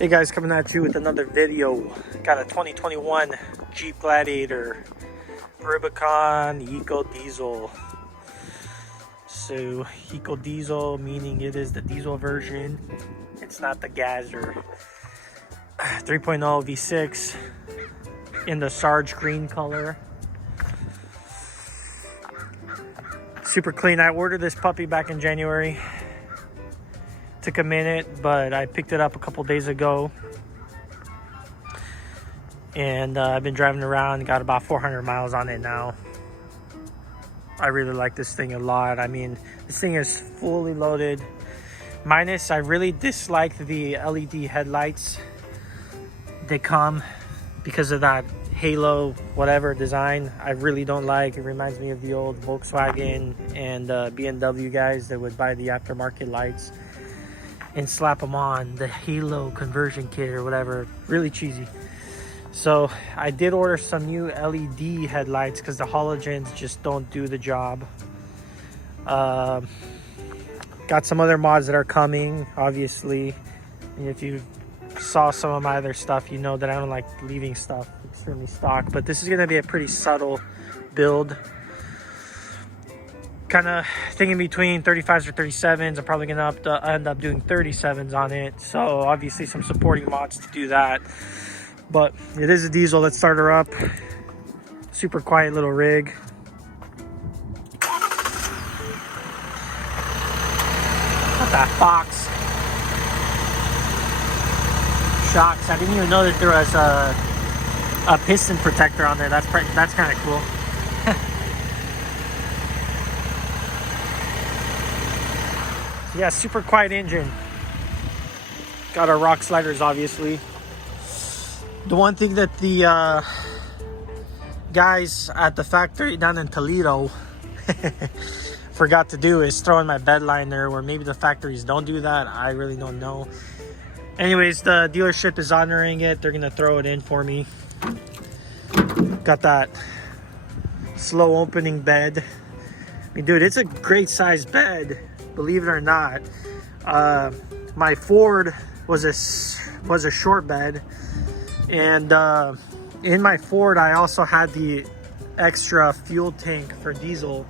Hey guys, coming at you with another video. Got a 2021 Jeep Gladiator Rubicon Ecodiesel. So Ecodiesel meaning it is the diesel version. It's not the Gazzer. 3.0 V6 in the Sarge green color. Super clean. I ordered this puppy back in January. Took a minute, but I picked it up a couple days ago. And I've been driving around, got about 400 miles on it now. I really like this thing a lot. I mean, this thing is fully loaded. Minus, I really dislike the LED headlights. They come because of that halo, whatever design. I really don't like. It reminds me of the old Volkswagen and BMW guys that would buy the aftermarket lights and slap them on the halo conversion kit or whatever. Really cheesy. So I did order some new LED headlights because the halogens just don't do the job. Got some other mods that are coming, obviously. And if you saw some of my other stuff, you know that I don't like leaving stuff extremely stock. But this is going to be a pretty subtle build. Kind of thinking between 35s or 37s. I'm probably going to end up doing 37s on it. So obviously some supporting mods to do that. But it is a diesel. Let's start her up. Super quiet little rig. Not that box. Shocks. I didn't even know that there was a piston protector on there. That's kind of cool. Yeah, super quiet engine. Got our rock sliders, obviously. The one thing that the guys at the factory down in Toledo forgot to do is throw in my bed liner, or maybe the factories don't do that. I really don't know. Anyways, the dealership is honoring it. They're gonna throw it in for me. Got that slow opening bed. I mean, dude, it's a great size bed, believe it or not. My Ford was a short bed, and in my Ford I also had the extra fuel tank for diesel.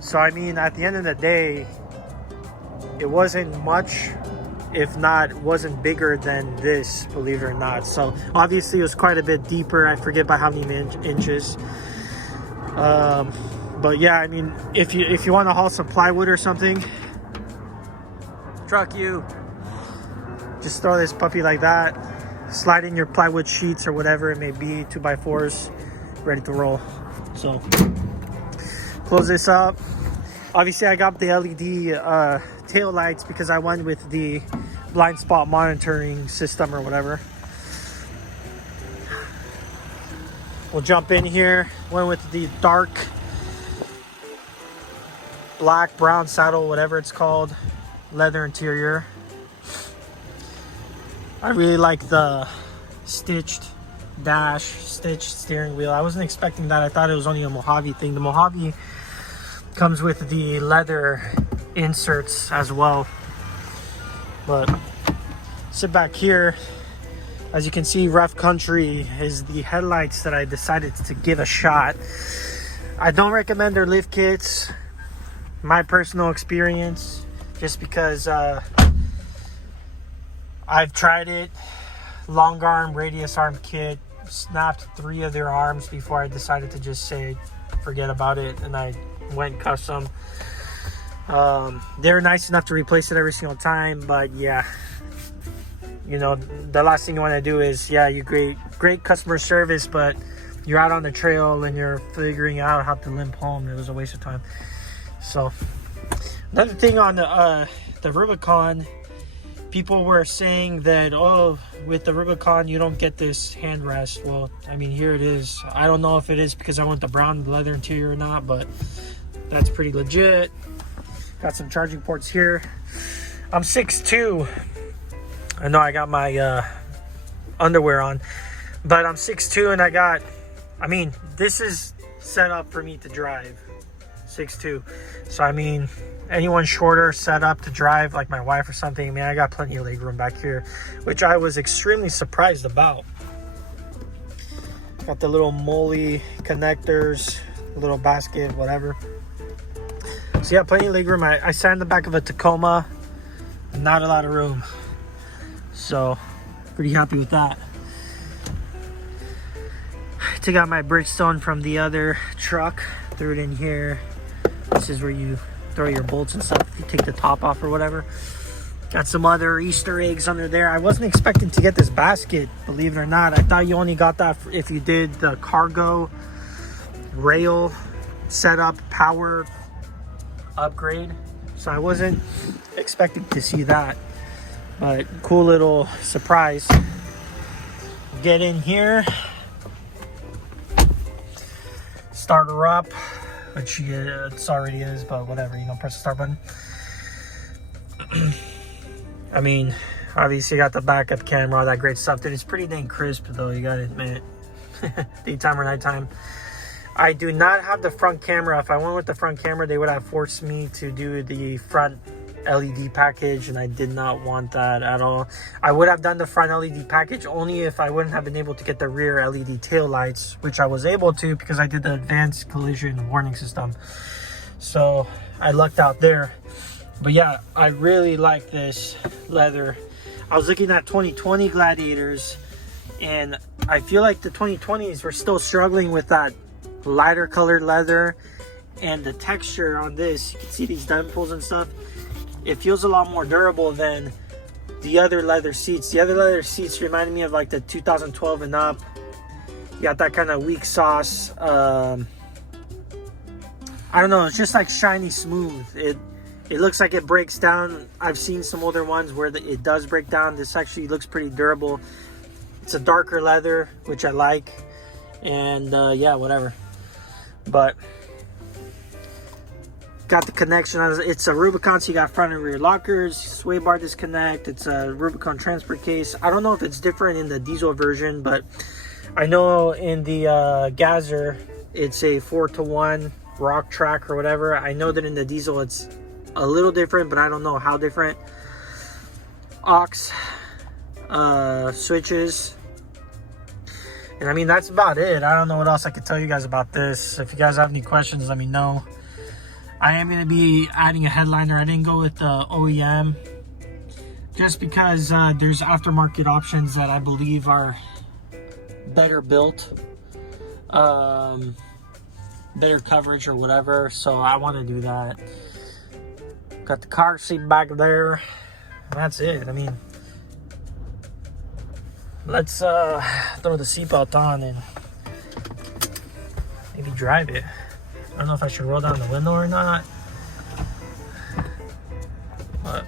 So I mean, at the end of the day, it wasn't much, if not wasn't bigger than this, believe it or not. So obviously it was quite a bit deeper. I forget by how many inches. But yeah, I mean, if you want to haul some plywood or something, truck you, just throw this puppy like that, slide in your plywood sheets or whatever it may be, 2x4s, ready to roll. So close this up. Obviously I got the LED tail lights because I went with the blind spot monitoring system or whatever. We'll jump in here. Went with the dark black brown saddle, whatever it's called, leather interior. I really like the stitched dash, stitched steering wheel. I wasn't expecting that. I thought it was only a Mojave thing. The Mojave comes with the leather inserts as well. But sit back here. As you can see, rough country is the headlights that I decided to give a shot. I don't recommend their lift kits, my personal experience, just because I've tried it. Long arm, radius arm kit, snapped 3 of their arms before I decided to just say forget about it, and I went custom. They're nice enough to replace it every single time, but yeah, you know, the last thing you want to do is, yeah, you great customer service, but you're out on the trail and you're figuring out how to limp home. It was a waste of time. So another thing on the Rubicon, people were saying that, oh, with the Rubicon you don't get this hand rest. Well, I mean, here it is. I don't know if it is because I want the brown leather interior or not, but that's pretty legit. Got some charging ports here. I'm 6'2". I know I got my underwear on, but I'm 6'2", and I mean, this is set up for me to drive. 6'2". So I mean, anyone shorter set up to drive, like my wife or something, I mean, I got plenty of leg room back here, which I was extremely surprised about. Got the little molly connectors, little basket, whatever. So yeah, plenty of leg room. I sat in the back of a Tacoma, not a lot of room, so pretty happy with that. I took out my Bridgestone from the other truck, threw it in here. This is where you throw your bolts and stuff if you take the top off or whatever. Got some other Easter eggs under there. I wasn't expecting to get this basket, believe it or not. I thought you only got that if you did the cargo rail setup power upgrade. So I wasn't expecting to see that, but cool little surprise. Get in here, start her up, which it already is, but whatever, you know, press the start button. I mean, obviously got the backup camera, all that great stuff. Dude, it's pretty dang crisp though, you gotta admit. Daytime or nighttime. I do not have the front camera. If I went with the front camera, they would have forced me to do the front LED package, and I did not want that at all. I would have done the front LED package only if I wouldn't have been able to get the rear LED tail lights, which I was able to because I did the advanced collision warning system. So I lucked out there. But yeah, I really like this leather. I was looking at 2020 Gladiators, and I feel like the 2020s were still struggling with that lighter colored leather, and the texture on this, you can see these dimples and stuff. It feels a lot more durable than the other leather seats. The other leather seats reminded me of like the 2012 and up. You got that kind of weak sauce. I don't know, it's just like shiny smooth. It looks like it breaks down. I've seen some older ones where it does break down. This actually looks pretty durable. It's a darker leather, which I like. And yeah, whatever. But got the connection. It's a Rubicon, so you got front and rear lockers, sway bar disconnect. It's a Rubicon transport case. I don't know if it's different in the diesel version, but I know in the Gazzer it's a 4-to-1 rock track or whatever. I know that in the diesel it's a little different, but I don't know how different. Aux switches. And I mean, that's about it. I don't know what else I could tell you guys about this. If you guys have any questions, let me know. I am going to be adding a headliner. I didn't go with the OEM just because there's aftermarket options that I believe are better built, better coverage or whatever. So I want to do that. Got the car seat back there. That's it. I mean, let's throw the seatbelt on and maybe drive it. I don't know if I should roll down the window or not, but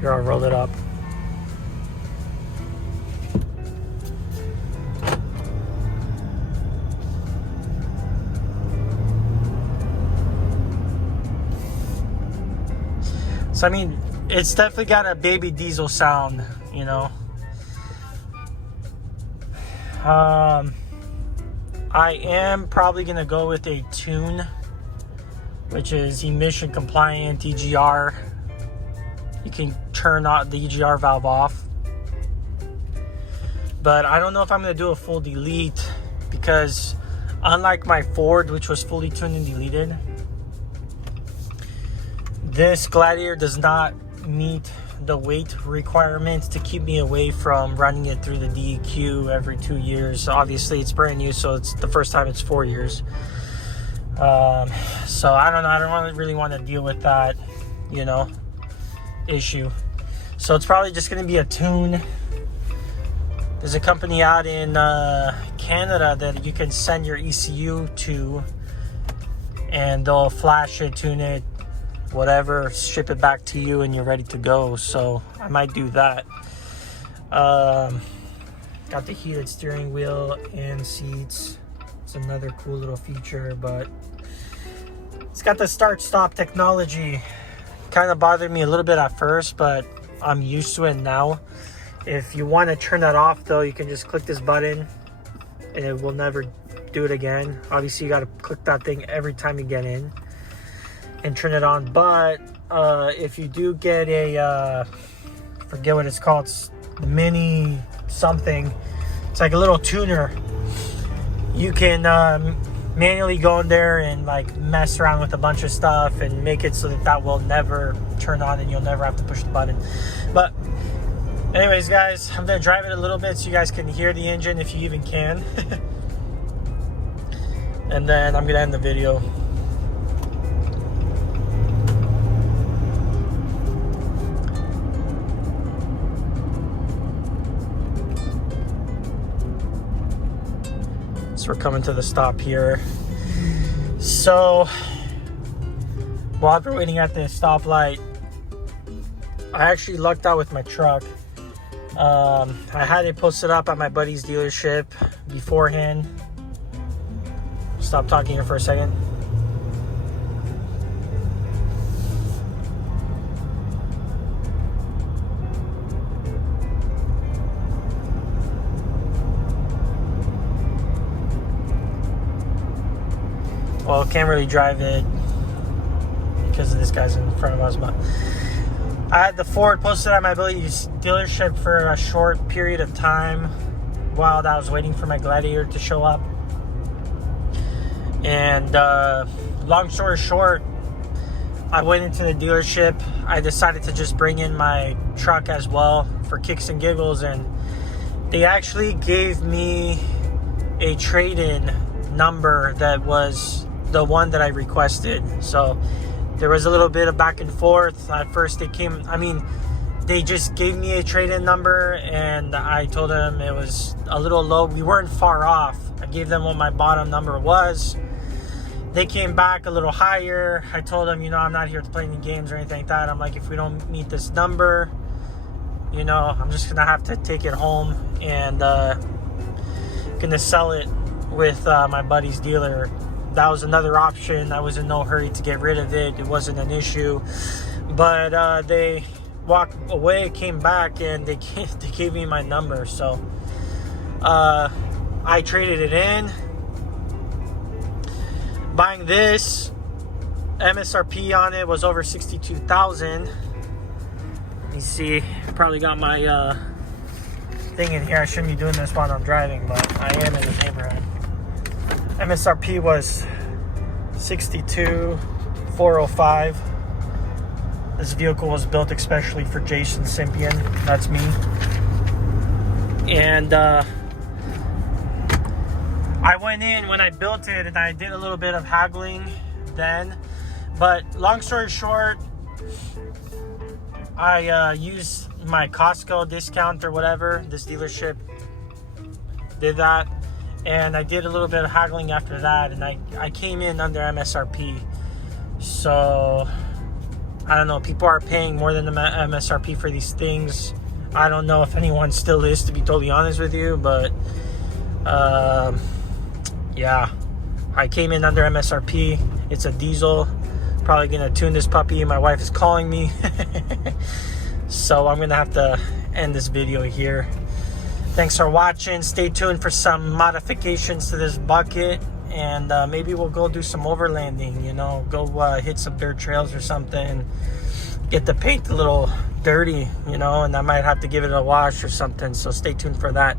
here, I'll roll it up. So I mean, it's definitely got a baby diesel sound, you know. I am probably gonna go with a tune, which is emission compliant EGR. You can turn the EGR valve off, but I don't know if I'm gonna do a full delete, because unlike my Ford, which was fully tuned and deleted, this Gladiator does not meet the weight requirements to keep me away from running it through the DEQ every 2 years. Obviously it's brand new, so it's the first time it's 4 years. So I don't know, I don't really want to deal with that, you know, issue. So it's probably just going to be a tune. There's a company out in Canada that you can send your ECU to, and they'll flash it, tune it, whatever, ship it back to you, and you're ready to go. So I might do that. Got the heated steering wheel and seats. It's another cool little feature, but it's got the start-stop technology. Kind of bothered me a little bit at first, but I'm used to it now. If you want to turn that off though, you can just click this button and it will never do it again. Obviously you got to click that thing every time you get in and turn it on. But if you do get a forget what it's called, it's mini something, it's like a little tuner, you can manually go in there and like mess around with a bunch of stuff and make it so that that will never turn on and you'll never have to push the button. But anyways guys, I'm gonna drive it a little bit so you guys can hear the engine if you even can. And then I'm gonna end the video. So we're coming to the stop here. So while we're waiting at the stoplight, I actually lucked out with my truck. I had it posted up at my buddy's dealership beforehand. Stop talking here for a second. Well, can't really drive it because this guy's in front of us, but I had the Ford posted at my buddy's dealership for a short period of time while I was waiting for my Gladiator to show up. And long story short, I went into the dealership. I decided to just bring in my truck as well for kicks and giggles, and they actually gave me a trade-in number that was the one that I requested. So there was a little bit of back and forth. At first they just gave me a trade-in number and I told them it was a little low. We weren't far off. I gave them what my bottom number was. They came back a little higher. I told them, I'm not here to play any games or anything like that. I'm like, if we don't meet this number, I'm just gonna have to take it home and gonna sell it with my buddy's dealer. That was another option. I was in no hurry to get rid of it. It wasn't an issue. But they walked away, came back, and they gave me my number. So I traded it in. Buying this, MSRP on it was over $62,000. You see, probably got my thing in here. I shouldn't be doing this while I'm driving, but I am in the neighborhood. MSRP was $62,405. This vehicle was built especially for Jason Simpian. That's me. And I went in when I built it and I did a little bit of haggling then. But long story short, I used my Costco discount or whatever. This dealership did that. And I did a little bit of haggling after that. And I came in under MSRP. So, I don't know. People are paying more than the MSRP for these things. I don't know if anyone still is, to be totally honest with you. But, yeah. I came in under MSRP. It's a diesel. Probably going to tune this puppy. My wife is calling me. So, I'm going to have to end this video here. Thanks for watching. Stay tuned for some modifications to this bucket. And maybe we'll go do some overlanding, go hit some dirt trails or something. Get the paint a little dirty, and I might have to give it a wash or something. So stay tuned for that.